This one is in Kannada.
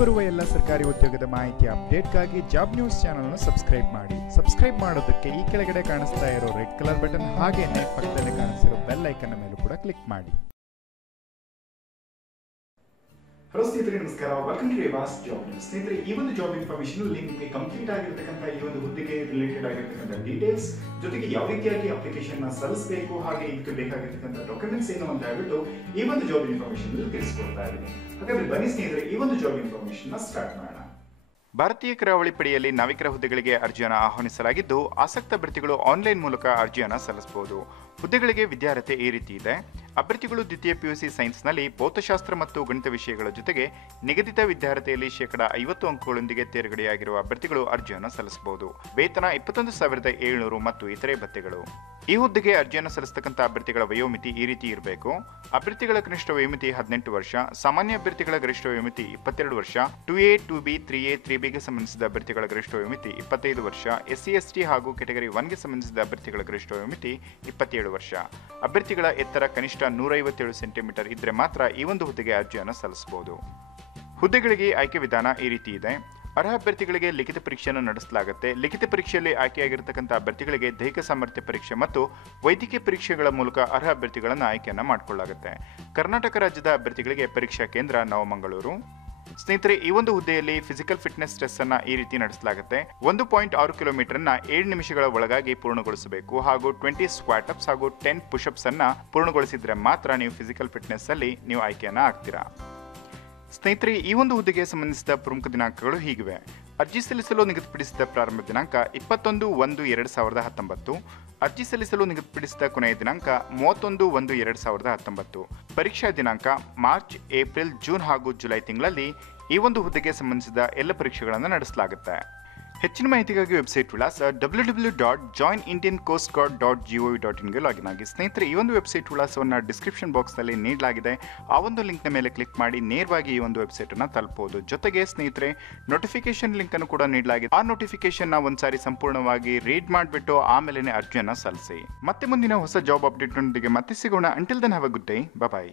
ಬರುವ ಎಲ್ಲ ಸರ್ಕಾರಿ ಉದ್ಯೋಗದ ಮಾಹಿತಿ ಅಪ್ಡೇಟ್ಗಾಗಿ ಜಾಬ್ ನ್ಯೂಸ್ ಚಾನಲ್ ಸಬ್ಸ್ಕ್ರೈಬ್ ಮಾಡಿ. ಸಬ್ಸ್ಕ್ರೈಬ್ ಮಾಡೋದಕ್ಕೆ ಈ ಕೆಳಗಡೆ ಕಾಣಿಸ್ತಾ ಇರೋ ರೆಡ್ ಕಲರ್ ಬಟನ್ ಹಾಗೇನೆ ಪಕ್ಕದಲ್ಲಿ ಕಾಣಿಸ್ತಿರೋ ಬೆಲ್ ಐಕನ್ ಮೇಲೂ ಕೂಡ ಕ್ಲಿಕ್ ಮಾಡಿ. ಹಲೋ ಸ್ನೇಹಿತರೆ, ನಮಸ್ಕಾರ. ವೆಲ್ಕಮ್ ಟು ರಿವಾಸ್ ಜಾಬ್ ಸ್ನೇಹಿತರೆ, ಈ ಒಂದು ಜಾಬ್ ಇನ್ಫಾರ್ಮೇಶನ್ ಅಲ್ಲಿ ನಿಮಗೆ ಕಂಪ್ಲೀಟ್ ಆಗಿರತಕ್ಕಂಥ ಈ ಒಂದು ಹುದ್ದೆಗೆ ರಿಲೇಟೆಡ್ ಆಗಿರತಕ್ಕಂಥ ಡೀಟೇಲ್ಸ್ ಜೊತೆಗೆ ಯಾವ ರೀತಿಯಾಗಿ ಅಪ್ಲಿಕೇಶನ್ ಸಲ್ಲಿಸಬೇಕು, ಹಾಗೆ ಇದಕ್ಕೆ ಬೇಕಾಗಿರ್ತಕ್ಕಂಥ ಡಾಕ್ಯುಮೆಂಟ್ಸ್ ಏನು ಅಂತ ಹೇಳ್ಬಿಟ್ಟು ಈ ಒಂದು ಜಾಬ್ ಇನ್ಫಾರ್ಮೇಶನ್ ಅಲ್ಲಿ ತಿಳಿಸ್ಕೊಡ್ತಾ ಇದ್ದೀನಿ. ಹಾಗಾದ್ರೆ ಬನ್ನಿ ಸ್ನೇಹಿತರೆ, ಈ ಒಂದು ಜಾಬ್ ಇನ್ಫಾರ್ಮೇಶನ್ ಸ್ಟಾರ್ಟ್ ಮಾಡೋಣ. ಭಾರತೀಯ ಕರಾವಳಿ ಪಡೆಯಲ್ಲಿ ನಾವಿಕರ ಹುದ್ದೆಗಳಿಗೆ ಅರ್ಜಿಯನ್ನು ಆಹ್ವಾನಿಸಲಾಗಿದ್ದು, ಆಸಕ್ತ ಅಭ್ಯರ್ಥಿಗಳು ಆನ್ಲೈನ್ ಮೂಲಕ ಅರ್ಜಿಯನ್ನು ಸಲ್ಲಿಸಬಹುದು ಹುದ್ದೆಗಳಿಗೆ ವಿದ್ಯಾರ್ಹತೆ ಈ ರೀತಿ ಇದೆ. ಅಭ್ಯರ್ಥಿಗಳು ದ್ವಿತೀಯ ಪಿಯುಸಿ ಸೈನ್ಸ್ನಲ್ಲಿ ಭೌತಶಾಸ್ತ್ರ ಮತ್ತು ಗಣಿತ ವಿಷಯಗಳ ಜೊತೆಗೆ ನಿಗದಿತ ವಿದ್ಯಾರ್ಥಿಯಲ್ಲಿ ಶೇಕಡ ಐವತ್ತು ಅಂಕಗಳೊಂದಿಗೆ ತೇರ್ಗಡೆಯಾಗಿರುವ ಅಭ್ಯರ್ಥಿಗಳು ಅರ್ಜಿಯನ್ನು ಸಲ್ಲಿಸಬಹುದು. ವೇತನ ಇಪ್ಪತ್ತೊಂದು ಸಾವಿರದ ಏಳುನೂರು ಮತ್ತು ಇತರೆ ಭತ್ಯೆಗಳು. ಈ ಹುದ್ದೆಗೆ ಅರ್ಜಿಯನ್ನು ಸಲ್ಲಿಸತಕ್ಕಂಥ ಅಭ್ಯರ್ಥಿಗಳ ವಯೋಮಿತಿ ಈ ರೀತಿ ಇರಬೇಕು. ಅಭ್ಯರ್ಥಿಗಳ ಕನಿಷ್ಠ ವಯೋಮಿತಿ ಹದಿನೆಂಟು ವರ್ಷ, ಸಾಮಾನ್ಯ ಅಭ್ಯರ್ಥಿಗಳ ಗರಿಷ್ಠ ವಯೋಮಿತಿ ಇಪ್ಪತ್ತೆರಡು ವರ್ಷ, two A, two B, three A, three ಬಿಗೆ ಸಂಬಂಧಿಸಿದ ಅಭ್ಯರ್ಥಿಗಳ ಗರಿಷ್ಠ ವಯೋಮಿತಿ ಇಪ್ಪತ್ತೈದು ವರ್ಷ ಎಸ್ಸಿ ಎಸ್ಟಿ ಹಾಗೂ ಕೆಟಗರಿ ಒನ್ಗೆ ಸಂಬಂಧಿಸಿದ ಅಭ್ಯರ್ಥಿಗಳ ಗರಿಷ್ಠ ವಯೋಮಿತಿ ಇಪ್ಪತ್ತೇಳು ವರ್ಷ. ಅಭ್ಯರ್ಥಿಗಳ ಎತ್ತರ ಕನಿಷ್ಠ ನೂರೈವತ್ತೇಳು ಸೆಂಟಿಮೀಟರ್ ಇದ್ದರೆ ಮಾತ್ರ ಈ ಒಂದು ಹುದ್ದೆಗೆ ಅರ್ಜಿಯನ್ನು ಸಲ್ಲಿಸಬಹುದು. ಹುದ್ದೆಗಳಿಗೆ ಆಯ್ಕೆ ವಿಧಾನ ಈ ರೀತಿ ಇದೆ. ಅರ್ಹ ಅಭ್ಯರ್ಥಿಗಳಿಗೆ ಲಿಖಿತ ಪರೀಕ್ಷೆಯನ್ನು ನಡೆಸಲಾಗುತ್ತೆ. ಲಿಖಿತ ಪರೀಕ್ಷೆಯಲ್ಲಿ ಆಯ್ಕೆಯಾಗಿರತಕ್ಕಂಥ ಅಭ್ಯರ್ಥಿಗಳಿಗೆ ದೈಹಿಕ ಸಾಮರ್ಥ್ಯ ಪರೀಕ್ಷೆ ಮತ್ತು ವೈದ್ಯಕೀಯ ಪರೀಕ್ಷೆಗಳ ಮೂಲಕ ಅರ್ಹ ಅಭ್ಯರ್ಥಿಗಳನ್ನು ಆಯ್ಕೆಯನ್ನು ಮಾಡಿಕೊಳ್ಳಲಾಗುತ್ತೆ. ಕರ್ನಾಟಕ ರಾಜ್ಯದ ಅಭ್ಯರ್ಥಿಗಳಿಗೆ ಪರೀಕ್ಷಾ ಕೇಂದ್ರ ನವಮಂಗಳೂರು. ಸ್ನೇಹಿತರೆ, ಈ ಒಂದು ಹುದ್ದೆಯಲ್ಲಿ ಫಿಸಿಕಲ್ ಫಿಟ್ನೆಸ್ ಟೆಸ್ಟ್ ಅನ್ನ ಈ ರೀತಿ ನಡೆಸಲಾಗುತ್ತೆ. ಒಂದು ಪಾಯಿಂಟ್ ಆರು ಕಿಲೋಮೀಟರ್ನ ಏಳು ನಿಮಿಷಗಳ ಒಳಗಾಗಿ ಪೂರ್ಣಗೊಳಿಸಬೇಕು ಹಾಗೂ ಟ್ವೆಂಟಿ ಸ್ಕ್ವಾಟಪ್ಸ್ ಹಾಗೂ ಟೆನ್ ಪುಷಪ್ಸ್ ಅನ್ನ ಪೂರ್ಣಗೊಳಿಸಿದ್ರೆ ಮಾತ್ರ ನೀವು ಫಿಸಿಕಲ್ ಫಿಟ್ನೆಸ್ ಅಲ್ಲಿ ನೀವು ಆಯ್ಕೆಯನ್ನ ಆಗ್ತೀರಾ. ಸ್ನೇಹಿತರೆ, ಈ ಒಂದು ಹುದ್ದೆಗೆ ಸಂಬಂಧಿಸಿದ ಪ್ರಮುಖ ದಿನಾಂಕಗಳು ಹೀಗಿವೆ. ಅರ್ಜಿ ಸಲ್ಲಿಸಲು ನಿಗದಿಪಡಿಸಿದ ಪ್ರಾರಂಭ ದಿನಾಂಕ ಇಪ್ಪತ್ತೊಂದು ಒಂದು ಎರಡು ಸಾವಿರದ ಹತ್ತೊಂಬತ್ತು. ಅರ್ಜಿ ಸಲ್ಲಿಸಲು ನಿಗದಿಪಡಿಸಿದ ಕೊನೆಯ ದಿನಾಂಕ ಮೂವತ್ತೊಂದು ಒಂದು ಎರಡು ಸಾವಿರದ ಹತ್ತೊಂಬತ್ತು. ಪರೀಕ್ಷಾ ದಿನಾಂಕ ಮಾರ್ಚ್, ಏಪ್ರಿಲ್, ಜೂನ್ ಹಾಗೂ ಜುಲೈ ತಿಂಗಳಲ್ಲಿ ಈ ಒಂದು ಹುದ್ದೆಗೆ ಸಂಬಂಧಿಸಿದ ಎಲ್ಲ ಪರೀಕ್ಷೆಗಳನ್ನು ನಡೆಸಲಾಗುತ್ತೆ. ಹೆಚ್ಚಿನ ಮಾಹಿತಿಗಾಗಿ ವೆಬ್ಸೈಟ್ ವಿಳಾಸ W W dot join Indian coast guard dot G O dot ಇನ್ಗೆ login ಆಗಿ. ಸ್ನೇಹಿತರೆ, ಈ ಒಂದು ವೆಬ್ಸೈಟ್ ವಿಳಾಸವನ್ನು ಡಿಸ್ಕ್ರಿಪ್ಷನ್ ಬಾಕ್ಸ್ನಲ್ಲಿ ನೀಡಲಾಗಿದೆ. ಆ ಒಂದು ಲಿಂಕ್ನ ಮೇಲೆ ಕ್ಲಿಕ್ ಮಾಡಿ ನೇರವಾಗಿ ಈ ಒಂದು ವೆಬ್ಸೈಟನ್ನು ತಲುಪಬಹುದು ಜೊತೆಗೆ ಸ್ನೇಹಿತರೆ ನೋಟಿಫಿಕೇಶನ್ ಲಿಂಕನ್ನು ಕೂಡ ನೀಡಲಾಗಿದೆ. ಆ ನೋಟಿಫಿಕೇಶನ್ನ ಒಂದ್ಸಾರಿ ಸಂಪೂರ್ಣವಾಗಿ ರೀಡ್ ಮಾಡಿಬಿಟ್ಟು ಆಮೇಲೆ ಅರ್ಜಿಯನ್ನು ಸಲ್ಲಿಸಿ. ಮತ್ತೆ ಮುಂದಿನ ಹೊಸ ಜಾಬ್ ಅಪ್ಡೇಟ್ನೊಂದಿಗೆ ಮತ್ತೆ ಸಿಗೋಣ. Until then have a good day bye